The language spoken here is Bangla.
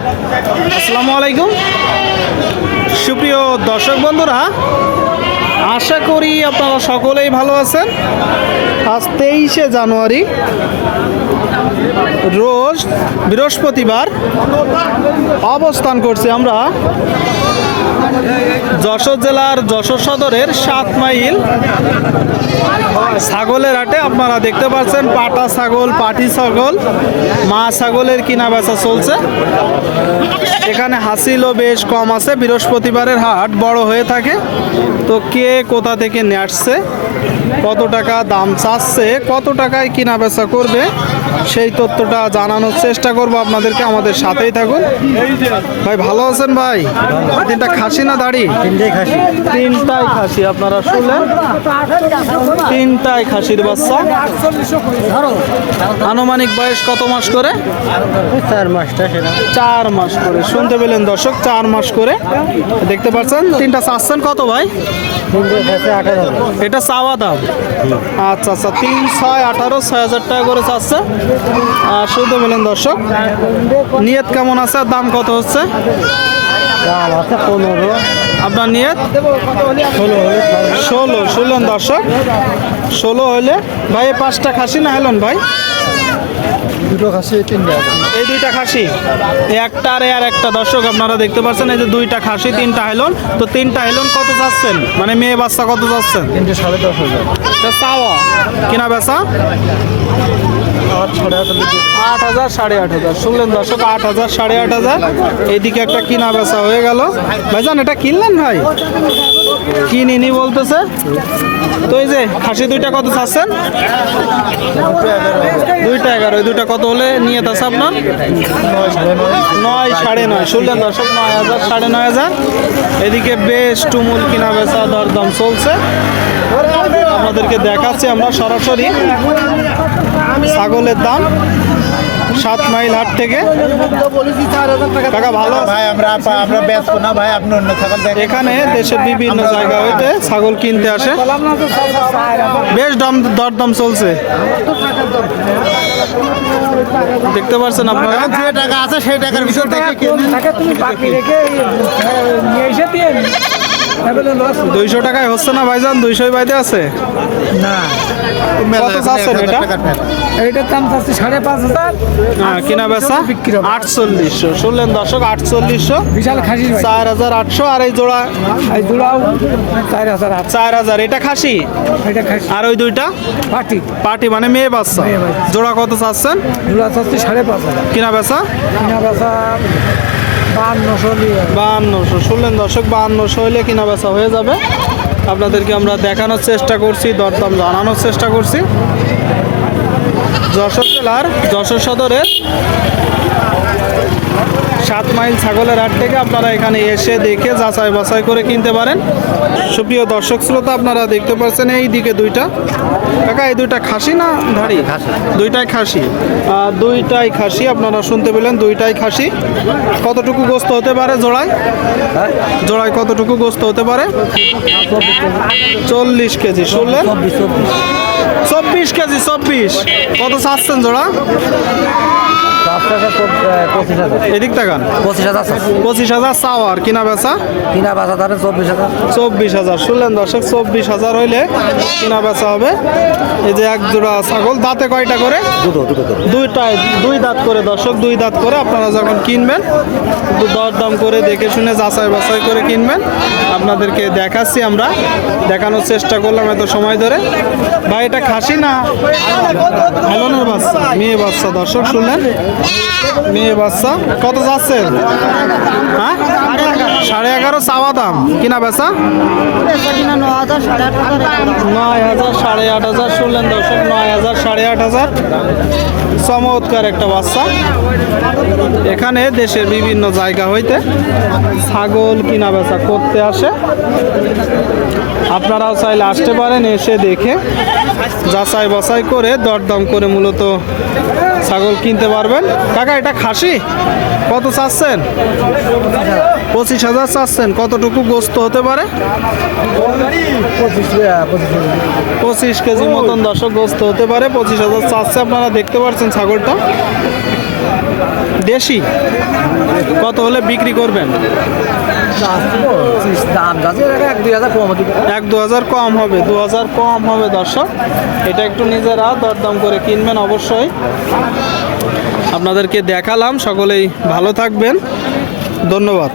আসসালামু আলাইকুম সুপ্রিয় দর্শক বন্ধুরা, আশা করি আপনারা সকলেই ভালো আছেন। আজ 23শে জানুয়ারি, রোজ বৃহস্পতিবার। অবস্থান করছি আমরা যশোর জেলার যশোর সদরের 7 মাইল ছাগলের হাটে। আপনারা দেখতে পাচ্ছেন পাটা ছাগল, পাটি ছাগল, মা ছাগলের কিনা বেচা চলছে। এখানে হাসিলও বেশ কম আছে। বৃহস্পতিবারের হাট বড় হয়ে থাকে। তো কে কোথা থেকে নিয়ে আসছে, কত টাকা দাম চাচ্ছে, কত টাকায় কিনা বেচা করবে, সেই তথ্যটা জানানোর চেষ্টা করব আপনাদেরকে। আমাদের সাথেই থাকুন। ভাই ভালো আছেন ভাই? তিনটা খাসি না দাড়ি? তিনটাই খাসি। আপনারা শুনলেন, তিনটাই খাসির বাচ্চা। আনুমানিক বয়স কত মাস করে? 4 মাস করে। শুনতে পেলেন দর্শক, 4 মাস করে। দেখতে পাচ্ছেন তিনটা চাচ্ছেন কত ভাই? এটা চাওয়া দাম। আচ্ছা আচ্ছা, 3, 6, 18, 6,000 টাকা করে চাচ্ছে। শুনতে পেলেন দর্শক। নিয়ত কেমন আছে, দাম কত হচ্ছে? আপনার নিয়ত 16। শুনলেন দর্শক, 16 হইলে ভাই 5টা খাসি না হেলন ভাই? দুটো খাসি, তিনটা। এই 2টা খাসি, একটা আর একটা। দর্শক আপনারা দেখতে পাচ্ছেন এই যে 2টা খাসি, 3টা হেলন। তো 3টা হেলন কত যাচ্ছেন, মানে মেয়ে বাচ্চা কত যাচ্ছেন? 10,500। এটা চাওয়া, কিনা বেচা 8,000, 8,500। শুনলেন দর্শক, 8,000, 8,500। এইদিকে একটা কিনা বেচা হয়ে গেল। ভাইজান এটা কিনলেন ভাই? কিনিনি বলতেছে। তো এই যে খাসি 2টা কত চাচ্ছেন? 2টা 11। ওই 2টা কত হলে নিয়ে আছে আপনার? 9, 9.5। শুনলেন দর্শক, 9,000, 9,500। এদিকে বেশ তুমুল কিনা বেচা দরদাম চলছে। আপনাদেরকে দেখাচ্ছি আমরা সরাসরি ছাগলের দাম 7 মাইল হাট থেকে। টাকা ভালো ভাই, আমরা ব্যস্ত না ভাই, আপনি অন্য ছাগল দেখেন। এখানে দেশের বিভিন্ন জায়গা হইতে ছাগল কিনতে আসে। বেশ দরদাম চলছে, দেখতে পাচ্ছেন আপনারা। যে টাকা আছে সেই টাকার ভিতর থেকে 200 টাকায় হচ্ছে না ভাইজান? 200 বাইতে আছে না। কত চাচ্ছেন এটা? এইটার দাম চাচ্ছি 5,500। কিনা বেচা 4800। শুনলেন দর্শক, 4800। বিশাল খাসি 4,800। আর এই জোড়া? এই দুলাও 4,000। 4,000। এটা খাসি? এটা খাসি। আর ওই 2টা পাটি পাটি, মানে মেয়ে বাচ্চা। মেয়ে বাচ্চা। জোড়া কত চাচ্ছেন? দুলা চাচ্ছি 5,500। কিনা বেচা কিনা বেচা 5,200। 5200। শুনলেন দর্শক, 5200 হইলে কিনা বেচা হয়ে যাবে। আপনাদেরকে আমরা দেখানোর চেষ্টা করছি, দরদাম জানানোর চেষ্টা করছি। যশোর জেলার যশোর সদরের 7 মাইল ছাগলের হাট থেকে আপনারা এখানে এসে দেখে যাচাই বাছাই করে কিনতে পারেন। সুপ্রিয় দর্শক শ্রোতা, আপনারা দেখতে পাচ্ছেন এই দিকে 2টা। কাকা এই 2টা খাসি না ধাড়ি? 2টাই খাসি। 2টাই খাসি। আপনারা শুনতে পেলেন, 2টাই খাসি। কতটুকু গোস্ত হতে পারে জোড়ায়? জোড়ায় কতটুকু গোস্ত হতে পারে? 40 কেজি। শুনলেন, 24 কেজি। 24 কত চাচ্ছেন জোড়া? এদিক তাকান। 25,000 চাও। আর কিনা বেচা? কিনা বেচা তাহলে 24,000। শুনলেন দর্শক, 24,000 হইলে কিনা বেচা হবে। এই যে এক জোড়া ছাগল। দাঁতে কয়টা করে? 2টায় 2 দাঁত করে। দর্শক 2 দাঁত করে। আপনারা যখন কিনবেন একটু দরদাম করে দেখে শুনে যাচাই বাছাই করে কিনবেন। আপনাদেরকে দেখাচ্ছি, আমরা দেখানোর চেষ্টা করলাম এত সময় ধরে। ভাই এটা খাসি না হেলনের বাচ্চা? মেয়ে বাচ্চা। দর্শক শুনলেন, মেয়ে বাচ্চা। কত যাচ্ছেন? হ্যাঁ 11.5 চাওয়া দাম। কিনা বেচা 9,000, 9,000, 8,500। শুনলেন দর্শক, 9,000, 8,500। চমৎকার একটা বাচ্চা। এখানে দেশের বিভিন্ন জায়গা হইতে ছাগল কিনা বেচা করতে আসে। আপনারাও চাইলে আসতে পারেন, এসে দেখে যাচাই বাছাই করে দরদাম করে মূলত ছাগল কিনতে পারবেন। কাকা এটা খাসি কত চাচ্ছেন? 25,000 চাচ্ছেন। কতটুকু গোস্ত হতে পারে? 25 কেজি মতন দর্শক গোস্ত হতে পারে। 25,000 চাচ্ছে। আপনারা দেখতে পাচ্ছেন ছাগলটা দেশি। কত হলে বিক্রি করবেন? দাম যাচ্ছে 1-2 হাজার কম দিবে। 1-2 হাজার কম হবে, 2 হাজার কম হবে দর্শক। এটা একটু নিজেরা দরদাম করে কিনবেন অবশ্যই। আপনাদেরকে দেখালাম, সকলেই ভালো থাকবেন, ধন্যবাদ।